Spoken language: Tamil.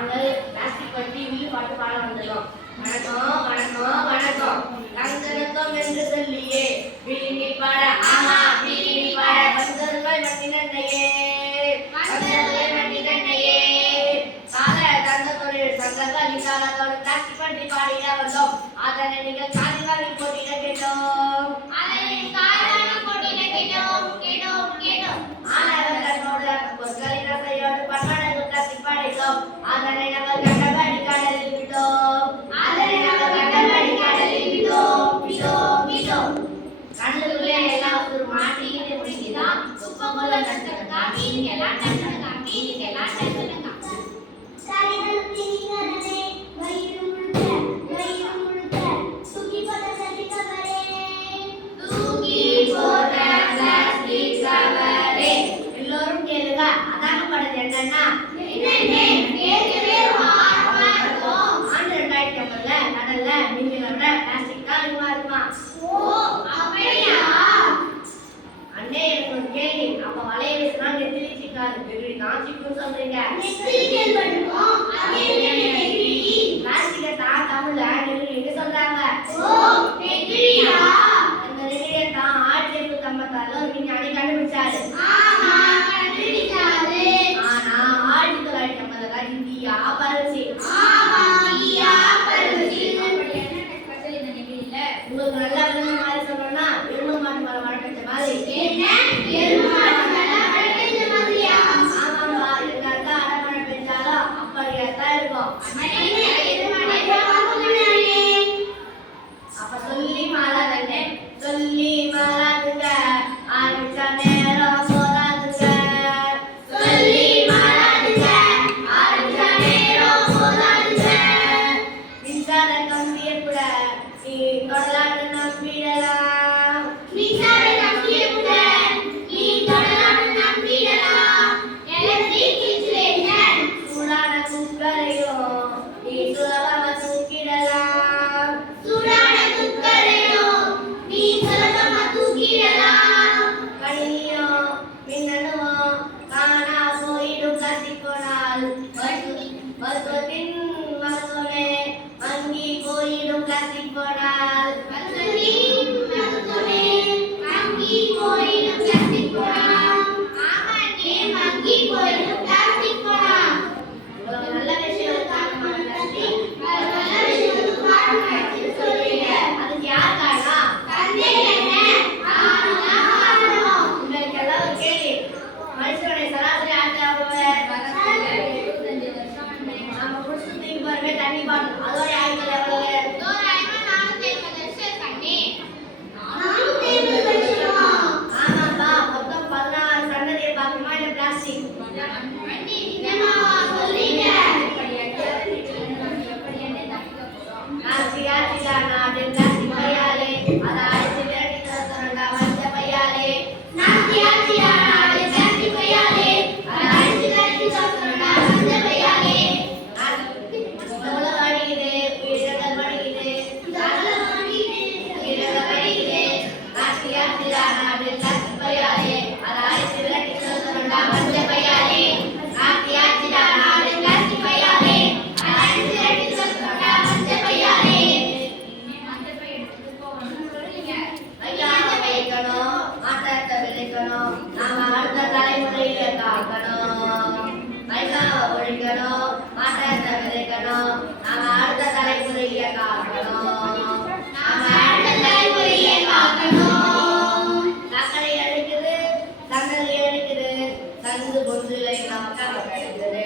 நாங்கள் பிளாஸ்டிக் பற்றி வீடு பாட்டு பாட வந்துள்ளோம் வணக்கம் வணக்கம் வணக்கம். தங்கரத்தம் என்று சொல்லியே. விழினி பாட ஆமா விழினி பாட வந்தருங்கள் மண்ணினையே வந்தருங்கள் மண்ணினையே கால தந்த தொழில் சங்கங்கள் இல்லாததோடு பிளாஸ்டிக் பற்றி பாடிட வந்தோம். அதனை நீங்கள் காதி போட்டிட கேட்டோம் படைத்தோம் அதனை நாங்கள் கண்டபடி கடலில் விட்டோம். அதனை நாங்கள் கண்டபடி கடலில் விட்டோம். விட்டோம் விட்டோம். கடலுக்குள்ளே எல்லாம் ஒரு மாட்டிக்கிட்டு முடிஞ்சுதான் குப்பைக்குள்ள நட்டுருக்கா, மீனுக்கெல்லாம் நட்டுருக்கா, மீனுக்கெல்லாம் நட்டுருக்கா. தூக்கி போட்ட பிளாஸ்டிக் கவரே எல்லோரும் கேளுங்க அதாங்க படது என்னன்னா என்னென்ன? கேள்வி அப்ப வலைய வீசினா நெத்திலி சிக்காது வெகுளி தான் சிக்கும் சொல்றீங்க? நெத்திலி கேள்விப்பட்டிருக்கோம். அது என்னென்ன நெத்திலி? பிளாஸ்டிக்கை தான் தமிழ்ல Engorda and even other வைக்கணும் மண்ணாவை ஒழிக்கணும். மாற்றத்தை விதைக்கணும் நாம அடுத்த தலைமுறையை காக்கணும் நாம அடுத்த தலைமுறையை காக்கணும் தக்கலை அழிக்குது தங்கல் அழிக்குது. தங்கு பொன்று வைக்கலாம் கிடைக்குது